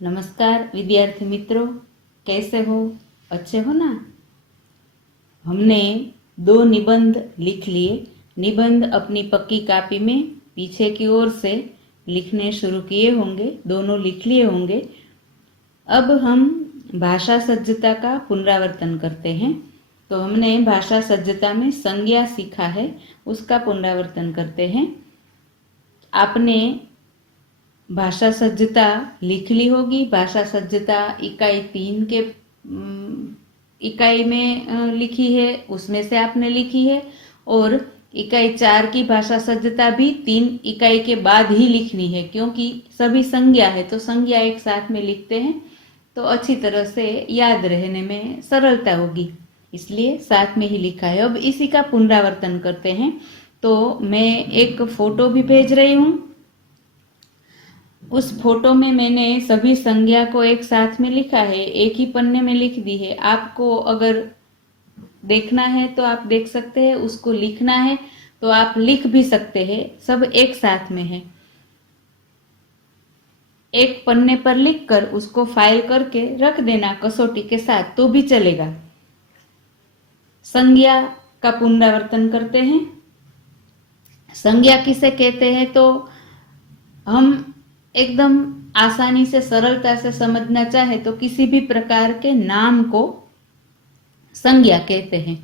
नमस्कार विद्यार्थी मित्रों, कैसे हो? अच्छे हो ना? हमने 2 निबंध लिख लिए। निबंध अपनी पक्की कॉपी में पीछे की ओर से लिखने शुरू किए होंगे, दोनों लिख लिए होंगे। अब हम भाषा सज्जता का पुनरावर्तन करते हैं। तो हमने भाषा सज्जता में संज्ञा सीखा है, उसका पुनरावर्तन करते हैं। आपने भाषा सज्जता लिख ली होगी। भाषा सज्जता इकाई 3 के इकाई में लिखी है, उसमें से आपने लिखी है। और इकाई 4 की भाषा सज्जता भी 3 इकाई के बाद ही लिखनी है, क्योंकि सभी संज्ञा है तो संज्ञा एक साथ में लिखते हैं तो अच्छी तरह से याद रहने में सरलता होगी, इसलिए साथ में ही लिखा है। अब इसी का पुनरावर्तन करते हैं। तो मैं एक फोटो भी भेज रही हूँ। उस फोटो में मैंने सभी संज्ञा को एक साथ में लिखा है, एक ही पन्ने में लिख दी है। आपको अगर देखना है तो आप देख सकते हैं, उसको लिखना है तो आप लिख भी सकते हैं, सब एक साथ में है। एक पन्ने पर लिखकर उसको फाइल करके रख देना कसौटी के साथ तो भी चलेगा। संज्ञा का पुनरावर्तन करते हैं। संज्ञा किसे कहते हैं तो हम एकदम आसानी से सरलता से समझना चाहे तो किसी भी प्रकार के नाम को संज्ञा कहते हैं।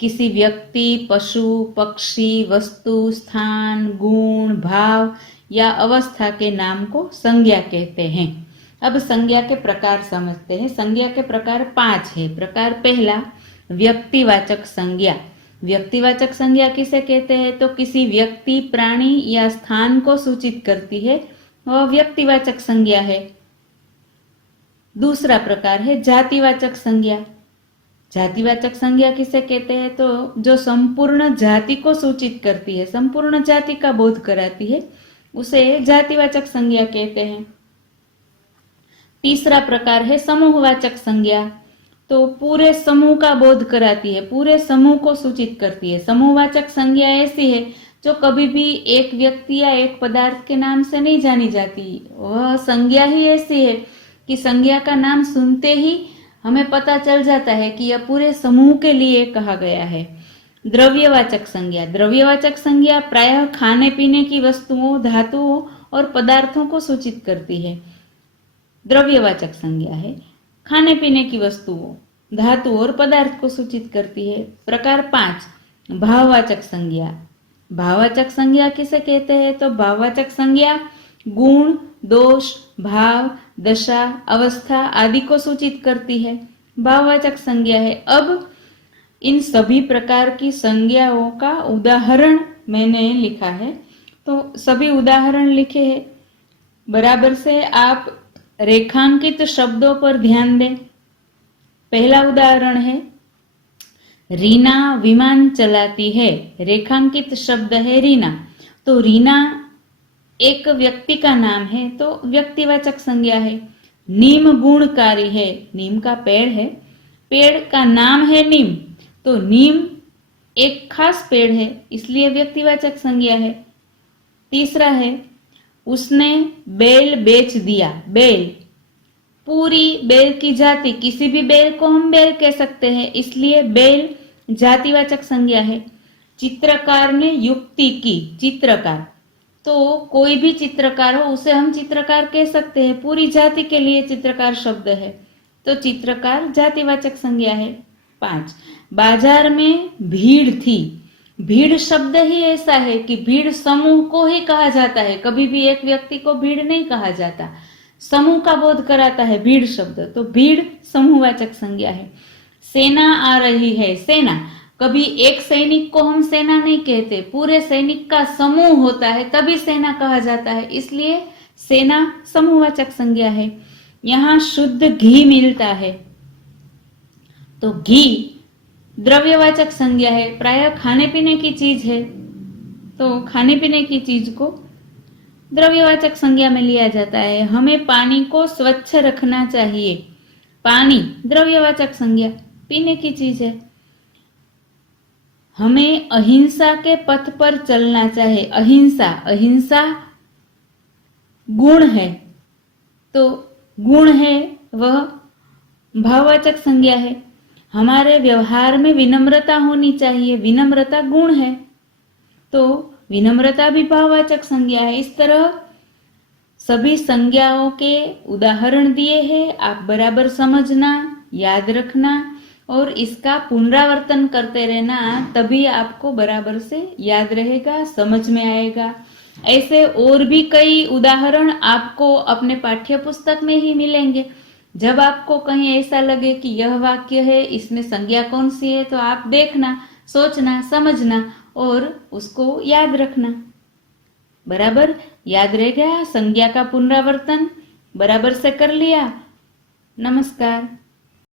किसी व्यक्ति, पशु, पक्षी, वस्तु, स्थान, गुण, भाव या अवस्था के नाम को संज्ञा कहते हैं। अब संज्ञा के प्रकार समझते हैं। संज्ञा के प्रकार 5 है। प्रकार पहला, व्यक्तिवाचक संज्ञा। व्यक्तिवाचक संज्ञा किसे कहते हैं तो किसी व्यक्ति, प्राणी या स्थान को सूचित करती है, वह व्यक्तिवाचक संज्ञा है। दूसरा प्रकार है जातिवाचक संज्ञा। जातिवाचक संज्ञा किसे कहते हैं तो जो संपूर्ण जाति को सूचित करती है, संपूर्ण जाति का बोध कराती है, उसे जातिवाचक संज्ञा कहते हैं। तीसरा प्रकार है समूहवाचक संज्ञा। तो पूरे समूह का बोध कराती है, पूरे समूह को सूचित करती है। समूहवाचक संज्ञा ऐसी है जो कभी भी एक व्यक्ति या एक पदार्थ के नाम से नहीं जानी जाती। वह संज्ञा ही ऐसी है कि संज्ञा का नाम सुनते ही हमें पता चल जाता है कि यह पूरे समूह के लिए कहा गया है। द्रव्यवाचक संज्ञा। द्रव्यवाचक संज्ञा प्रायः खाने पीने की वस्तुओं, धातुओं और पदार्थों को सूचित करती है। द्रव्यवाचक संज्ञा है, खाने पीने की वस्तुओं, धातु और पदार्थ को सूचित करती है। प्रकार 5, भाववाचक संज्ञा। भाववाचक संज्ञा किसे कहते हैं तो भाववाचक संज्ञा गुण, दोष, भाव, दशा, अवस्था आदि को सूचित करती है, भाववाचक संज्ञा है। अब इन सभी प्रकार की संज्ञाओं का उदाहरण मैंने लिखा है, तो सभी उदाहरण लिखे हैं। बराबर से आप रेखांकित शब्दों पर ध्यान दें। पहला उदाहरण है, रीना विमान चलाती है। रेखांकित शब्द है रीना। तो रीना एक व्यक्ति का नाम है तो व्यक्तिवाचक संज्ञा है। नीम गुणकारी है, नीम का पेड़ है, पेड़ का नाम है नीम, तो नीम एक खास पेड़ है, इसलिए व्यक्तिवाचक संज्ञा है। तीसरा है, उसने बैल बेच दिया। बैल, पूरी बैल की जाति, किसी भी बैल को हम बैल कह सकते हैं, इसलिए बैल जातिवाचक संज्ञा है। चित्रकार ने युक्ति की। चित्रकार, तो कोई भी चित्रकार हो उसे हम चित्रकार कह सकते हैं, पूरी जाति के लिए चित्रकार शब्द है, तो चित्रकार जातिवाचक संज्ञा है। 5, बाजार में भीड़ थी। भीड़ शब्द ही ऐसा है कि भीड़ समूह को ही कहा जाता है, कभी भी एक व्यक्ति को भीड़ नहीं कहा जाता, समूह का बोध कराता है भीड़ शब्द, तो भीड़ समूहवाचक संज्ञा है। सेना आ रही है। सेना, कभी एक सैनिक को हम सेना नहीं कहते, पूरे सैनिक का समूह होता है तभी सेना कहा जाता है, इसलिए सेना समूहवाचक संज्ञा है। यहाँ शुद्ध घी मिलता है, तो घी द्रव्यवाचक संज्ञा है, प्रायः खाने पीने की चीज है, तो खाने पीने की चीज को द्रव्यवाचक संज्ञा में लिया जाता है। हमें पानी को स्वच्छ रखना चाहिए। पानी द्रव्यवाचक संज्ञा, पीने की चीज है। हमें अहिंसा के पथ पर चलना चाहिए। अहिंसा, अहिंसा गुण है, तो गुण है वह भाववाचक संज्ञा है। हमारे व्यवहार में विनम्रता होनी चाहिए, विनम्रता गुण है, तो विनम्रता भी भाववाचक संज्ञा है। इस तरह सभी संज्ञाओं के उदाहरण दिए हैं, आप बराबर समझना, याद रखना और इसका पुनरावर्तन करते रहना, तभी आपको बराबर से याद रहेगा, समझ में आएगा। ऐसे और भी कई उदाहरण आपको अपने पाठ्य पुस्तक में ही मिलेंगे। जब आपको कहीं ऐसा लगे कि यह वाक्य है, इसमें संज्ञा कौन सी है, तो आप देखना, सोचना, समझना और उसको याद रखना। बराबर याद रह गया? संज्ञा का पुनरावर्तन बराबर से कर लिया? नमस्कार।